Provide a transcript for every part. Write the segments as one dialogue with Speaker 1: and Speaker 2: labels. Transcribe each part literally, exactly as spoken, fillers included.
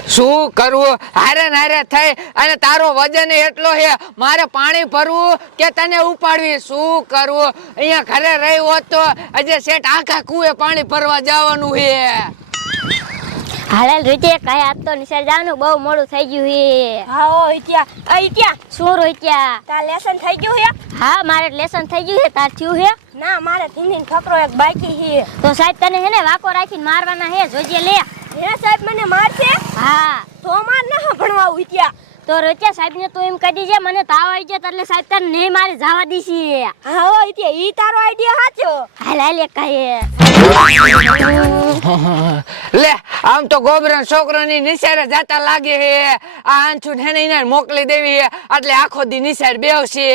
Speaker 1: શું કરવું હારે નારે થઈ અને તારો વજન એટલો છે મારે પાણી ભરવું કે તને ઉપાડવી શું કરવું અહીંયા ઘરે રહી હોત તો આજે શેઠ આખા કુએ પાણી ભરવા જવાનું છે
Speaker 2: હાલ રીતે કાય આજ તો નિશાળ જવાનું બહુ મોડું થઈ ગયું છે
Speaker 3: હા ઓ ઇત્યા આ ઇત્યા
Speaker 2: શું રોઈત્યા
Speaker 3: તા લેસન થઈ ગયું હે
Speaker 2: હા મારે લેસન થઈ ગયું છે તાર થયું છે
Speaker 3: ના મારે ધીંધીન ફકરો એક બાકી છે
Speaker 2: તો સાહેબ તને હે ને વાકો રાખીને મારવાના હે જોજે લે
Speaker 3: હે સાહેબ મને મારશે
Speaker 2: હા
Speaker 3: તો માર ના ભણવા ઇત્યા
Speaker 2: તો રોચ્યા સાહેબ ને તું એમ કહી દીજે મને તાવ આવી જાય એટલે સાહેબ તને નહીં મારે જવા દીશી
Speaker 3: હા ઓ ઇત્યા ઈ તારો આઈડિયા સાચો
Speaker 2: હાલ હાલ એક કહે
Speaker 1: લે આમ તો ગોબરા છોકરાની નિશાળે જાતા લાગે હે આ આંચુ હેને એને મોકલી દેવી હે એટલે આખો દી નિશાળ બેવશે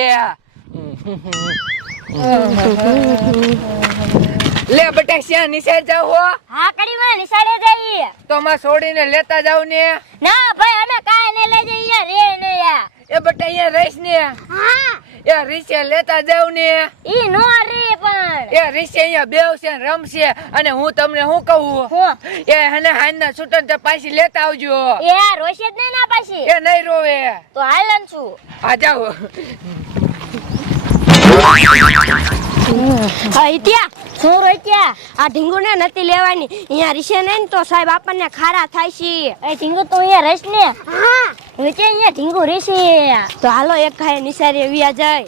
Speaker 1: લે બેટા શ્યા નિશાળ જાવ હો
Speaker 2: હા કડી માં નિશાળે જઈએ
Speaker 1: તો માં છોડીને લેતા જાવ ને
Speaker 2: ના ભાઈ અમે કાય ને લઈ જઈએ રે ને યા
Speaker 1: એ બેટા અહીંયા રહીશ ને
Speaker 2: હા
Speaker 1: એ રીસે લેતા જાવ ને
Speaker 2: ઈ નો રે પણ
Speaker 1: એ રીસે અહીંયા બેવશે ને રમશે અને હું તમને શું કહું
Speaker 2: હું
Speaker 1: એ હને હાંજના છૂટન તો પાછી લેતા આવજો
Speaker 2: એ રોશે જ નહીં ના પાછી
Speaker 1: એ નહીં રોવે
Speaker 2: તો હાલન છું
Speaker 1: આ જાઓ
Speaker 3: હા ઇત્યા
Speaker 2: શું રોચ્યા
Speaker 3: આ ઢીંગુને નથી લેવાની અહીંયા રીશે નહીં તો સાહેબ આપણને ખારા થાય છે
Speaker 2: એ ઢીંગુ તું અહીંયા રહીશ ને
Speaker 3: હા
Speaker 2: રોચ્યા અહીંયા ઢીંગુ રહેશે
Speaker 3: તો હાલો એક ખાય નિશાળે વિયા જાય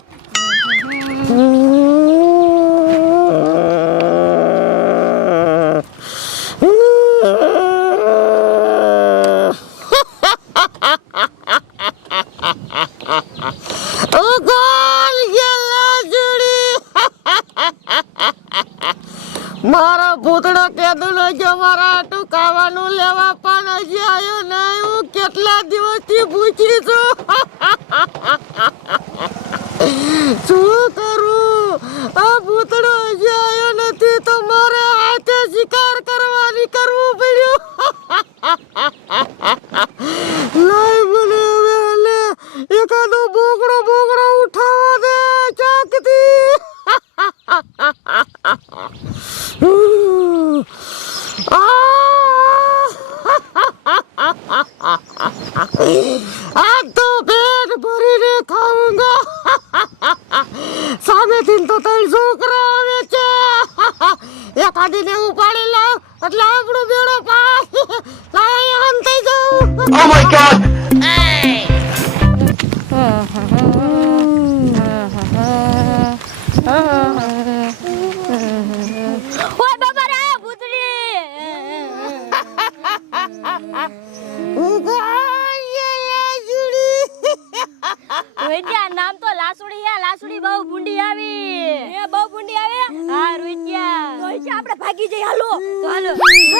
Speaker 4: મારા ભૂતડા કેદુનો જો મારા ટુકાવાનું લેવા પણ હજી આવ્યો નહીં હું કેટલા દિવસથી ભૂખી છું શું કરું આ ભૂતડો હજી આવ્યો નથી તો મારે હાથે શિકાર કરવાની કરવું પડ્યું નહીં મને હવે લે એકાદો બોકડો બોકડો ઉઠાવવા દે ચાકથી आज तो पेट भरीने खाऊंगा સામેથી તો ત્રણ છોકરા આવે છે એકાદીને ઉપાડી લાવ એટલે આપણો બેડો પાસ લાય આમ થઈ જાઉં ઓ માય ગોડ
Speaker 2: ઓય બાબા રે ભૂતડી રોઈત્યા નામ તો લાસુડી હે લાસુડી બહુ ભૂંડી આવી
Speaker 3: એ બહુ બુંડી આવે
Speaker 2: હા રોઈત્યા
Speaker 3: તો ઇત્યા આપણે ભાગી જઈએ હાલો
Speaker 2: તો હાલો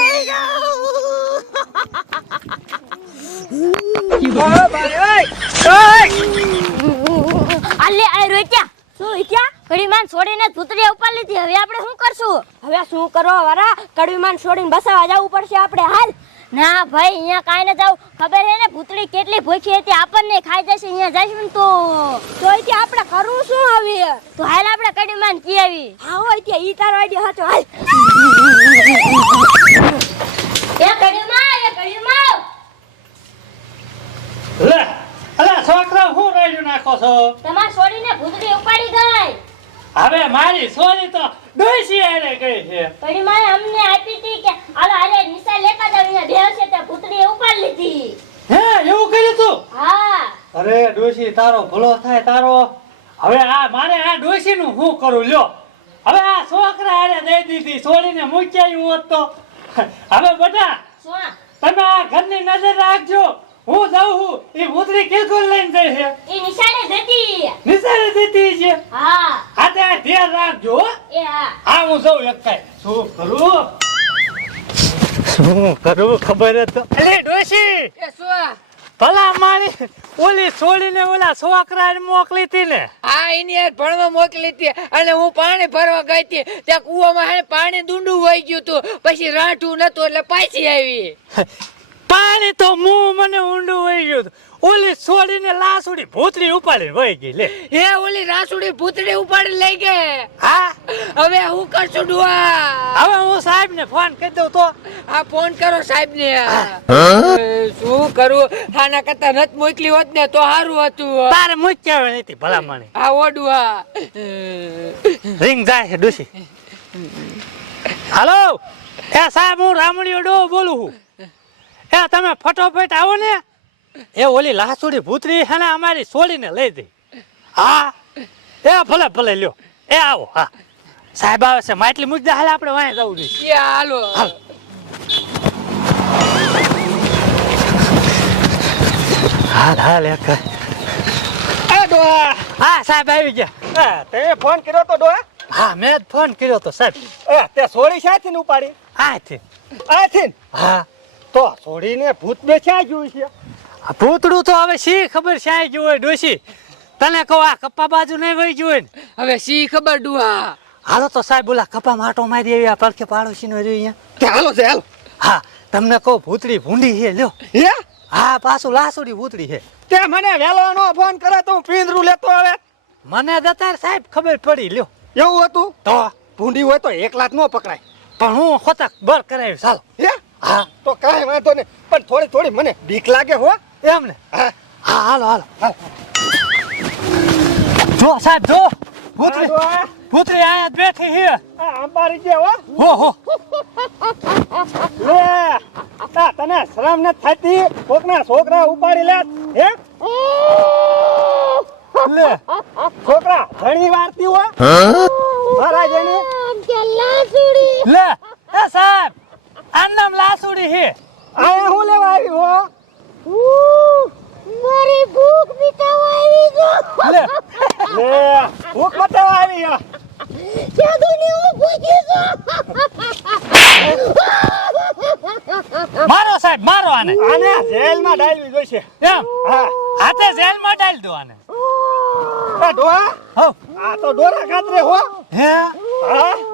Speaker 2: આલે આ રોઈત્યા
Speaker 3: શું ઇત્યા
Speaker 2: ઘડી માન છોડીને ભૂતડી ઉપાડી લીધી હવે આપણે શું કરશું
Speaker 3: હવે શું કરવા વાળા કડવીમાન છોડીને બસાવા જવું પડશે આપણે હાલ
Speaker 2: ના ભાઈ અહીંયા કાઈ ન જાવ ખબર હે ને ભૂતડી કેટલી ભૂખી હતી આપણને ખાઈ જશે અહીંયા જઈશું ને તો
Speaker 3: તો ઇત્યા આપણે કરવું શું હવે
Speaker 2: તો હાલ આપણે કડીમાન કી આવી
Speaker 3: હા હો ઇત્યા ઈ તારો આઈડિયા સાચો હાલ
Speaker 2: એ કડીમાં એ કડીમાં
Speaker 5: લે અલા છોકરા હું રાડ્યું નાખો છો
Speaker 2: તમાર છોડીને ભૂતડી ઉપાડી ગઈ
Speaker 5: હવે મારી સોરી તો ડોસી આરે ગઈ છે
Speaker 2: કડીમાં અમને આપી હતી કે હાલો હાલે નિશા લેતા જાવ અહીંયા બેવ છે તે ભૂતડી ઉપાડી લીધી
Speaker 5: હે એવું કર્યું તું
Speaker 2: હા
Speaker 5: અરે ડોસી તારો ભલો થાય તારો હવે આ મારે આ ડોસી નું હું કરું લ્યો હવે આ છોકરા આરે દઈ દીધી છોડીને મૂકી આવ્યું હોત તો હવે બેટા
Speaker 2: શું
Speaker 5: તમે આ ઘરની નજર રાખજો હું જાઉં હું એ ભૂતરી કિલકુલ લઈને જાય છે
Speaker 2: એ નિશાળે જતી
Speaker 5: નિશાળે જતી છે
Speaker 2: હા
Speaker 5: આ તે ધ્યાન રાખજો હો.
Speaker 2: એ હા
Speaker 5: આ હું જાઉં એક કાંઈ શું કરું શું કરું ખબર જ તો અરે ડોશી
Speaker 1: એ શું
Speaker 5: ભલા મારી ઓલી છોડીને ઓલા છોકરાને મોકલી હતી ને
Speaker 1: આ એની યાર ભણવા મોકલી હતી અને હું પાણી ભરવા ગઈ હતી ત્યાં કૂવામાં હે પાણી ડુંડું વહી ગયું હતું પછી રાઠું નતું એટલે પાછી આવી
Speaker 5: પાણી તો મું મને ઊંડું વહી ગયું હતું. ઓલી છોડીને લાસુડી ભૂતરી ઉપાડી વહી ગઈ લે
Speaker 1: હે ઓલી રાસુડી ભૂતડી ઉપાડી લઈ ગઈ
Speaker 5: હા
Speaker 1: હવે હું કરશું ડુઆ
Speaker 5: હવે હું સાહેબ ને ફોન કરી દઉં તો
Speaker 1: આ ફોન કરો સાહેબ ને શું કરું આના કરતા નથી મોકલી હોત ને તો સારું હતું
Speaker 5: તારે મૂક્યા હોય નથી ભલા મને
Speaker 1: આ ઓડું હા
Speaker 5: રિંગ જાય છે ડોશી હાલો એ સાહેબ હું રામણીયો ડો બોલું છું એ તમે ફટોફટ આવો ને એ ઓલી લાસુડી ભૂતરી છે ને અમારી છોડીને લઈ દઈ હા એ ભલે ભલે લ્યો એ આવો હા સાહેબ આવે છે માટલી મૂકી દે હાલ આપણે વાંહે જવું જોઈએ
Speaker 1: એ હાલો
Speaker 5: હાલ હાલ હાલ એક
Speaker 6: એ ડોહા
Speaker 5: હા સાહેબ આવી ગયા
Speaker 6: એ તે ફોન કર્યો તો ડોહા
Speaker 5: હા મેં જ ફોન કર્યો તો સાહેબ
Speaker 6: એ તે સોળી શાથી ને ઉપાડી
Speaker 5: આથી
Speaker 6: આથી ને?
Speaker 5: હા
Speaker 6: તો સોળીને ભૂત બેસ્યા જોઈ છે
Speaker 5: આ ભૂતડું તો હવે શી ખબર શ્યાય ગયું હોય ડોશી તને કહો આ કપ્પા બાજુ નહીં વહી ગયું હોય ને
Speaker 1: હવે સી ખબર ડુહા
Speaker 5: હાલો તો સાહેબ બોલા કપા માટો મારી આવી આ પડખે પાડોશી નો રહ્યો અહીંયા
Speaker 6: કે હાલો છે હાલો
Speaker 5: હા તમને કહો ભૂતડી ભૂંડી છે લ્યો
Speaker 6: હે
Speaker 5: હા પાછું લાસુડી ભૂતડી છે
Speaker 6: તે મને વેલો નો ફોન કરે તો હું પીંદરું લેતો આવે
Speaker 5: મને દતાર સાહેબ ખબર પડી લ્યો
Speaker 6: એવું હતું
Speaker 5: તો
Speaker 6: ભૂંડી હોય તો એકલા જ ન પકડાય
Speaker 5: પણ હું ખોતા બર કરાવી ચાલો
Speaker 6: હે
Speaker 5: હા
Speaker 6: તો કાંઈ વાંધો નહીં પણ થોડી થોડી મને બીક લાગે હો
Speaker 5: એમ ને
Speaker 6: હા
Speaker 5: હા હાલો હાલો જો સાહેબ જો ભૂતડી
Speaker 6: ડોહા,
Speaker 5: ભૂતડી આયા જ બેઠી છે
Speaker 6: આ અંબારી જે હો
Speaker 5: હો હો
Speaker 6: લે આ તને શરમ ન થતી કોકના છોકરા ઉપાડી લે હે લે છોકરા ઘણી વારતી હો મારા જેને
Speaker 5: લે એ સાહેબ આ નામ લાસુડી છે
Speaker 6: આ હું લેવા આવી હો
Speaker 4: મારી ભૂખ મિટાવા આવી ગયો
Speaker 5: લે
Speaker 6: લે ભૂખ બતાવવા આવી હો
Speaker 4: જાદુની હું ભૂખી છું
Speaker 5: મારો સાહેબ મારો આને
Speaker 6: આને જેલમાં ડાલવી જોઈશે
Speaker 5: એમ
Speaker 6: હા
Speaker 5: હાથે જેલમાં ડાલ દો આને
Speaker 6: આ ડોહા
Speaker 5: હો
Speaker 6: આ તો ડોરા ખાતરે હો
Speaker 5: હે
Speaker 6: હા